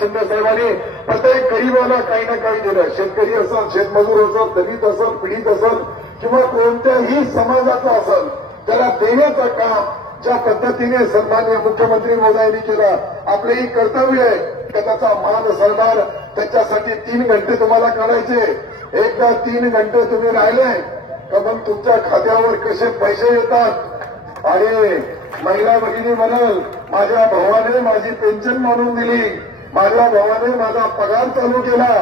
शिंदे साहेबांनी प्रत्येक गरीबाला काही ना काही दिलं. शेतकरी असेल, शेतमजूर असेल, दलित असेल, पीडित असेल किंवा कोणत्याही समाजाचा असेल, त्याला देण्याचं काम ज्या पद्धतीने सन्माननीय मुख्यमंत्री महोदयांनी केलं, आपलेही कर्तव्य आहे की त्याचा मान सन्मान त्याच्यासाठी 3 घंटे तुम्हाला काढायचे. एकदा 3 घंटे तुम्ही राहिले का मग तुमच्या खात्यावर कसे पैसे येतात. आणि महिला भगिनी म्हणाल, माझ्या भावाने माझी पेन्शन म्हणून दिली, माझ्या भावाने माझा पगार चालू केला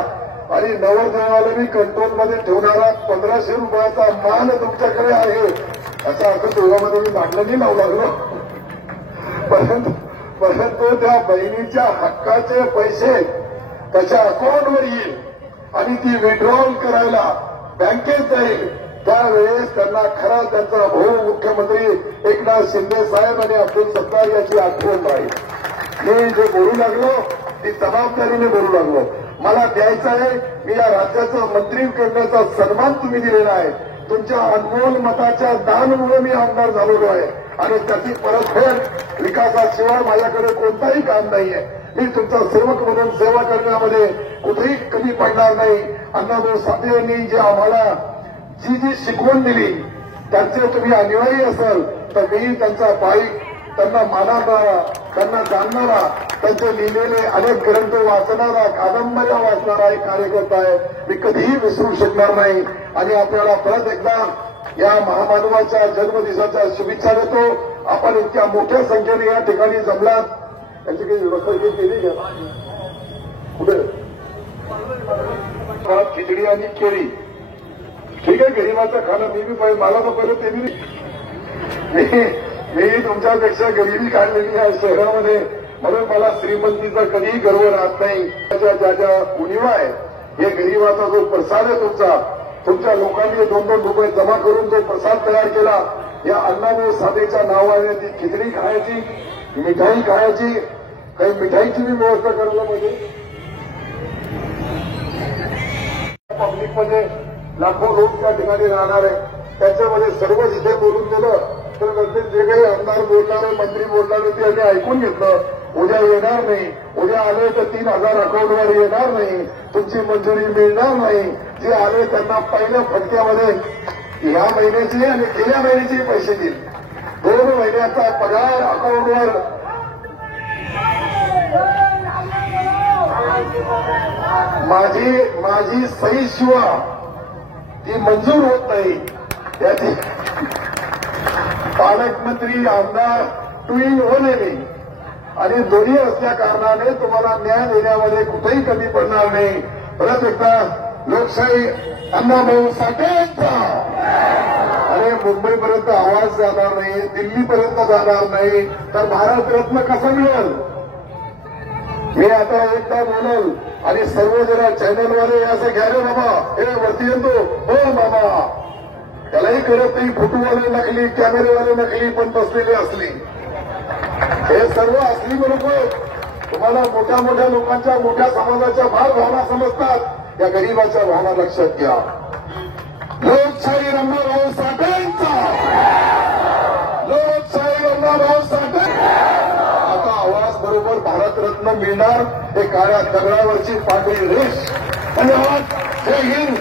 आणि नवरदेवाला मी कंट्रोलमध्ये ठेवणारा 1500 रुपयाचा मान तुमच्याकडे आहे, असा अर्थ दोघांमध्ये मी भांडण नाही लावू लागलो. परंतु त्या बहिणीच्या हक्काचे पैसे त्याच्या अकाउंटवर येईल आणि ती विड्रॉल करायला बँकेत जाईल. त्यावेळेस त्यांना खरा त्यांचा भाऊ मुख्यमंत्री एकनाथ शिंदे साहेब आणि अब्दुल सत्तार याची आठवण राहील. मी जे बोलू लागलो ती जबाबदारीने बोलू लागलो. मला द्यायचं आहे, मी या राज्याचं मंत्री करण्याचा सन्मान तुम्ही दिलेला आहे. तुमच्या अनमोल मताच्या दानमुळे मी आमदार झालेलो आहे आणि त्याची परतफेड विकासाशिवाय माझ्याकडे कोणताही काम नाहीये. मी तुमचा सेवक म्हणून सेवा करण्यामध्ये कुठेही कमी पडणार नाही. अण्णाभाऊ साठे यांनी जे आम्हाला जी शिकवण दिली त्यांचे तुम्ही अनुयायी असाल तर मी त्यांचा पायी त्यांना मानणारा, त्यांना जाणणारा, त्यांचे लिहिलेले अनेक ग्रंथ वाचणारा, कादंबऱ्या वाचणारा एक कार्यकर्ता आहे. मी कधीही विसरू शकणार नाही. आणि आपल्याला परत एकदा या महामानवाच्या जन्मदिवसाच्या शुभेच्छा देतो. आपण इतक्या मोठ्या संख्येने या ठिकाणी जमलात, त्यांची काही व्यवस्था केली का? कुठे खिचडी आणि केळी, ठीक आहे, गरीबाचं खाणं मी मला तर पहिलं ते मी तुमच्यापेक्षा गरिबी काढलेली आहे शहरामध्ये, म्हणून मला श्रीमंतीचा कधीही गर्व राहत नाही. ज्या ज्या उणिवा आहे, हे गरीबाचा जो प्रसाद आहे तुमच्या लोकांनी 2-2 रुपये जमा करून जो प्रसाद तयार केला, या अण्णाभाऊ साठेच्या नावाने ती खिचडी खायची, मिठाई खायची, काही मिठाईची बी व्यवस्था करायला पाहिजे. पब्लिकमध्ये लाखो लोक त्या ठिकाणी राहणार आहे, त्याच्यामध्ये सर्व जिथे बोलून दिलं तर नंतर जे काही आमदार बोलणारे, मंत्री बोलणारे ते आम्ही ऐकून घेतलं. उद्या येणार नाही, उद्या आले तर 3000 अकाउंटवर येणार नाही, तुमची मंजुरी मिळणार नाही. जे आले त्यांना पहिल्या फटक्यामध्ये ह्या महिन्याचे आणि गेल्या महिन्याचे पैसे देईल. 2 महिन्याचा पगार अकाउंटवर माझी सही शिवाय ती मंजूर होत नाही. त्याची पालकमंत्री आमदार टुईंग होणे नाही आणि दोन्ही असल्या कारणाने तुम्हाला न्याय देण्यामध्ये कुठेही कमी पडणार नाही. परत एकदा लोकशाही अण्णाभाऊ साठेंचा अरे मुंबईपर्यंत आवाज जाणार नाही, दिल्लीपर्यंत जाणार नाही तर भारतरत्न कसं मिळेल? मी आता एकदा बोलल आणि सर्व जरा चॅनलवाले असं घ्या रे बाबा, हे वरती येतो हो बाबा, त्यालाही करत नाही. फोटोवाले नकली, कॅमेरेवाले नकली पण बसलेले असली, हे सर्व असली लोक तुम्हाला मोठ्या मोठ्या लोकांच्या, मोठ्या समाजाच्या फार भावना समजतात. या गरीबाच्या भावना लक्षात घ्या. लोकशाही अण्णाभाऊ साठेंचा, लोकशाही अण्णाभाऊ साठे. आता आवाज बरोबर भारतरत्न मिळणार, हे काळ्या दगडावरची पांढरी रेष. धन्यवाद. जय हिंद.